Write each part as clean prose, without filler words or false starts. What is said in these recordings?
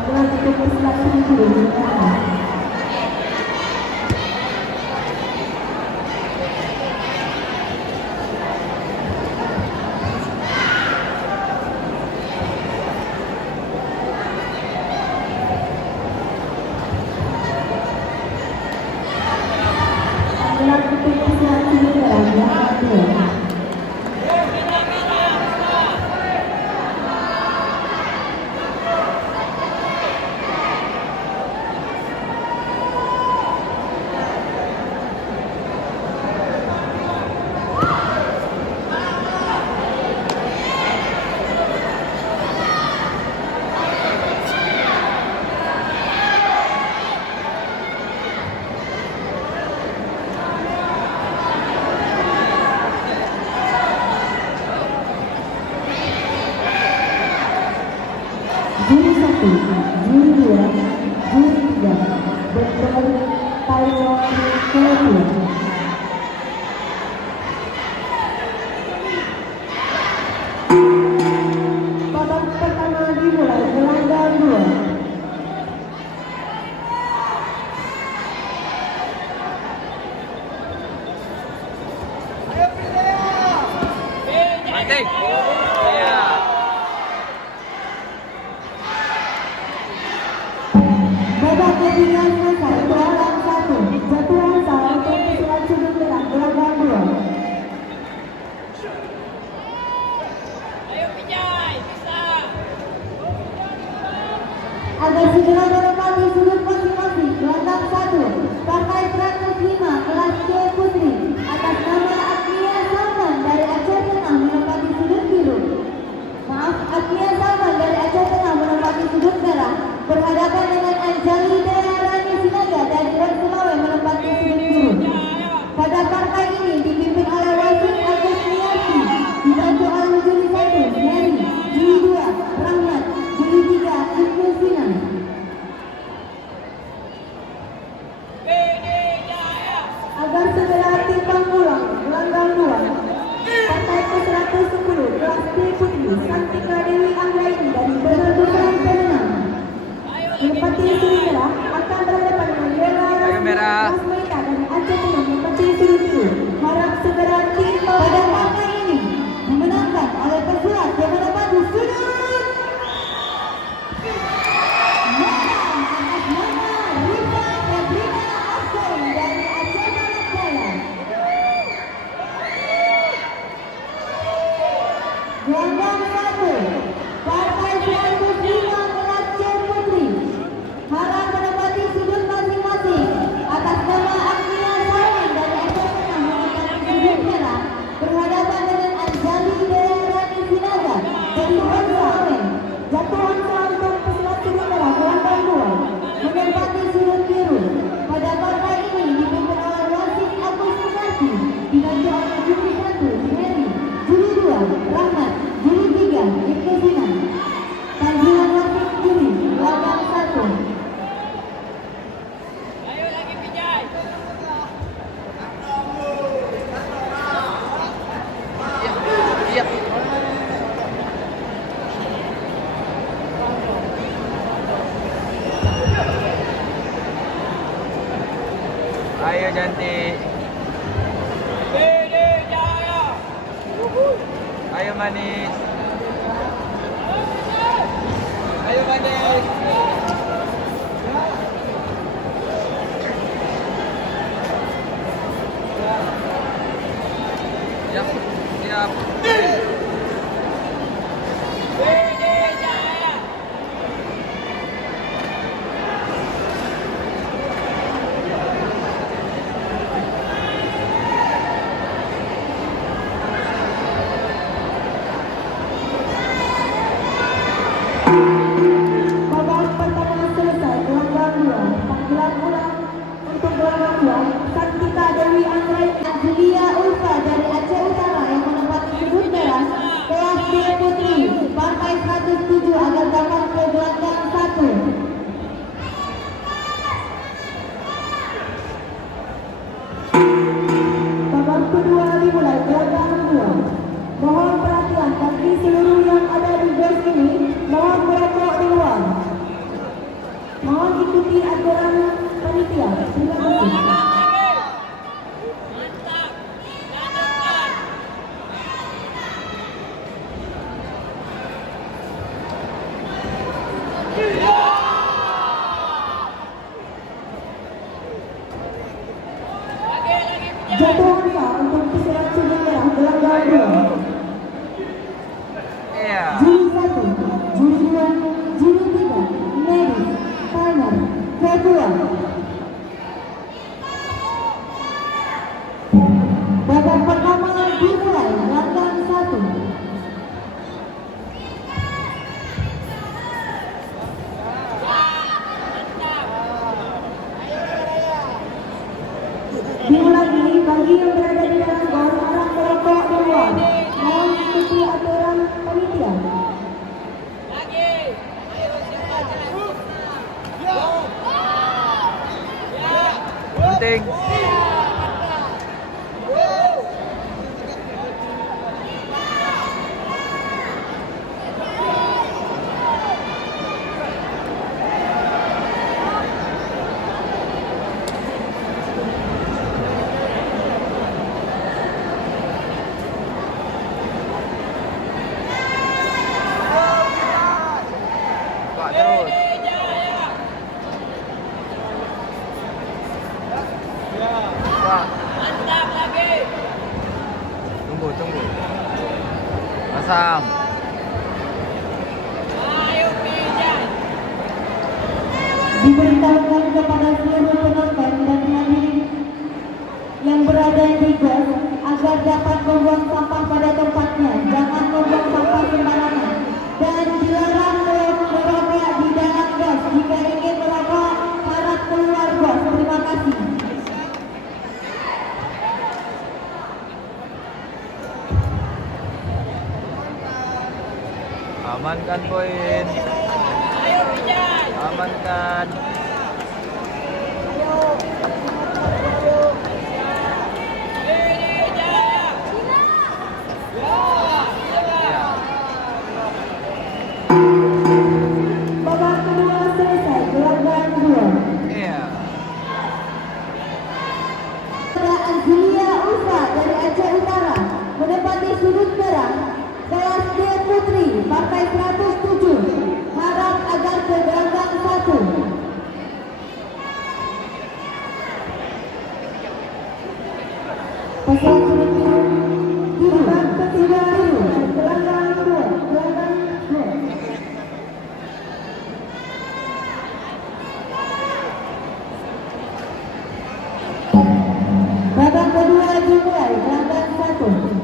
Gelar untuk pesilat 1000 Gelar untuk pesilat 1000 Juri 1, juri 2, juri 3, Dr. Taiwan Kelvin. Babak pertama dimulai gelanggang 2. Babak ketiga selesai gelanggang 1. Jatuhan salah untuk pesilat sudut gerak gelanggang 2. Agar segera menempati sudut masing-masing, gelanggang 1 partai 105 kelas C Putri atas nama Agnia Salman dari Aceh Tengah menempati sudut biru. Agnia Salman dari Aceh Tengah menempati sudut merah berhadapan dengan Anjali Dearani Sinaga dari Sulawesi menempati sudut biru. Pada partai ini dipimpin oleh wasit Agus Niasi, dibantu oleh juri 1 Heri, juri 2 Rahmat, juri 3 Ibnu Sinan. Agar segera timbang pulang gelanggang 2. Partai ke-110 kelas D Putri Santika Dewi Anggraini dari Benar-Benar Pemenang menempati sudut merah akan berhadapan dengan Bella Rasmaita dari Aceh Tengah menempati sudut biru. Harap segera timbang. Pada partai ini dimenangkan oleh pesilat yang menempati sudut merah atas nama Rita Febrina Aseng dari Aceh Barat Daya. Gelanggang 1 partai 105 kelas C Putri harap menempati sudut masing-masing atas nama Agnia Salman dari Aceh Tengah menempati sudut merah berhadapan dengan Anjali Dearani Sinaga dari Sulawesi. Jatuhan salah untuk pesilat sudut merah gelanggang 2 menempati sudut biru. Pada partai ini dipimpin oleh wasit Agus Niasi, dibantu oleh juri 1 Heri, juri 2 Rahmat, juri 3 Ibnu Sinan. Tanjuan wasit juri gelanggang 1. Ayo cantik. Ayo manis. Ayo manis. Siap, siap. Babak pertama selesai gelanggang 2. Panggilan ulang untuk gelanggang 2 Santika Dewi Anggraini Julia Ulfa dari Aceh Utara yang menempati sudut merah kelas D Putri partai 107 agar dapat ke gelanggang 1. Babak kedua dimulai gelanggang 2. Mohon perhatian bagi seluruh yang ada di bus ini, mohon berhati Iya. Juri 1, juri 2, juri 3, medis, timer, kedua. Babak pertama dimulai, gelanggang 1. Diulangi bagi yang berada di dalam gor, harap merokok di luar. Mohon ikuti aturan panitia. Penting. Pak terus. Pak. Tunggu. Pasang. Diberitahukan kepada seluruh penonton dan hadirin yang berada di gor agar dapat membuang sampah pada tempatnya, jangan membuang sampah sembarangan, dan dilarang merokok di dalam gos. Jika ingin merokok, harap keluar gos. Terima kasih. Amankan poin. Amankan. Babak kedua selesai, gelanggang 2. Iya. Ada Angelia Ulfa dari Aceh Utara menempati sudut merah, kelas D Putri, partai 107. Harap agar ke gelanggang 1. Pasangan sudut biru, babak ketiga biru, gelanggang 2, gelanggang 2. Babak kedua dimulai, gelanggang 1.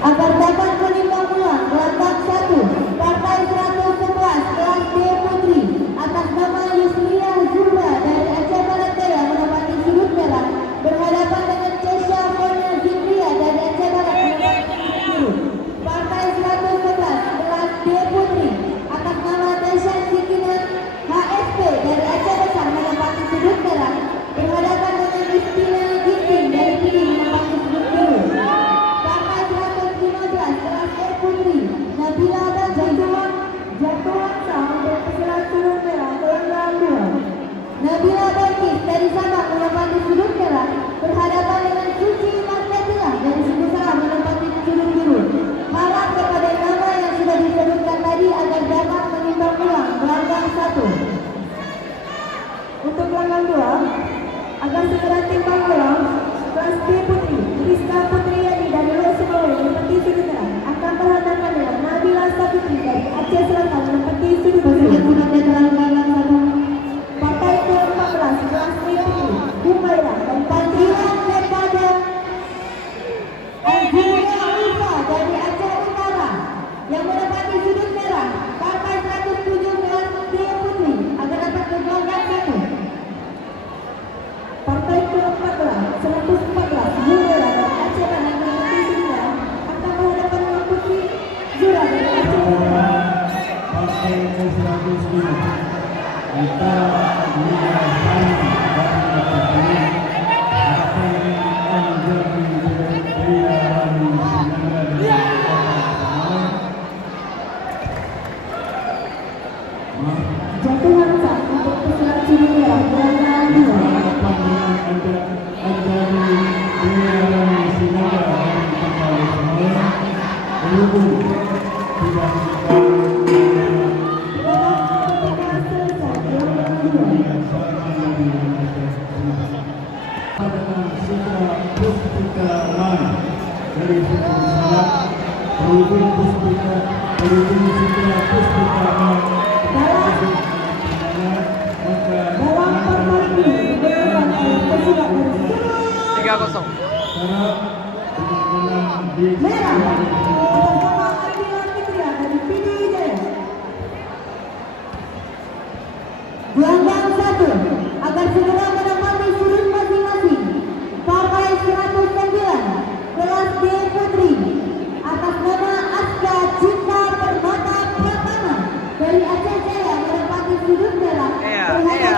Agar dapat menimbang ulang, gelanggang 1, partai 111, kelas D Putri, atas nama Yuslia Zura dari Aceh Barat Daya menempati sudut merah, berhadapan dengan Cesha Fonia Zindria dari Aceh Barat menempati sudut biru. Partai 111, kelas D Putri, atas nama Tesha Sikinan HSP dari Aceh Besar menempati sudut merah, berhadapan dengan Istina Ginting dari Pidi menempati sudut biru. Partai 115, kelas D Putri, Nabila dan Jatuhan Sam dari pesilat sudut merah, gelanggang 2. Nabila Balkis dari Sabang menempati sudut merah, berhadapan dengan Suci Marketina dari suku Salam menempati sudut biru. Harap kepada nama yang sudah disebutkan tadi agar dapat menimbang ulang, gelanggang 1. Untuk gelanggang 2, agar segera timbang ulang, kelas D Putri, Rizka Putriyani dari Luar Sumbawa menempati sudut merah, akan berhadapan dengan Nabila Saputri dari Aceh Selatan menempati sudut biru. Partai ke-14, kelas D Putri, Humaira dan panggilan kepada Angelia Ulfa dari Aceh Utara yang menempati sudut merah, partai 107, kelas D Putri, agar dapat ke gelanggang 1. Partai ke-14, 114, Humaira dari Aceh Barat menempati sudut merah, akan berhadapan dengan Putri Zura dari Aceh Utara. Partai ke-110 antara Nina Sani dari Kepulauan Aceh Anjani Jaya Rani Sinara dari Jatuhan Sam untuk pesilat sudut merah, gelanggang 2. Panggilan Anjani Jaya Rani Sinara dari Kepulauan berhubung tidak Babak ketiga selesai, gelanggang 2. dari suku Salak berhubung Puspita berhubung Citra Puspita dalam pertandingan dilakukan oleh pesulat dari Solo 3-0. Sarap untuk menang di merah atas nama Aidil Fitria dari PD Jaya. Gelandang 1 agar segera menempati sudut masing-masing. Partai 109 kelas D Putri atas nama Aska Citra Permata Pratama dari Aceh Jaya menempati sudut merah. Iya, Berhadapan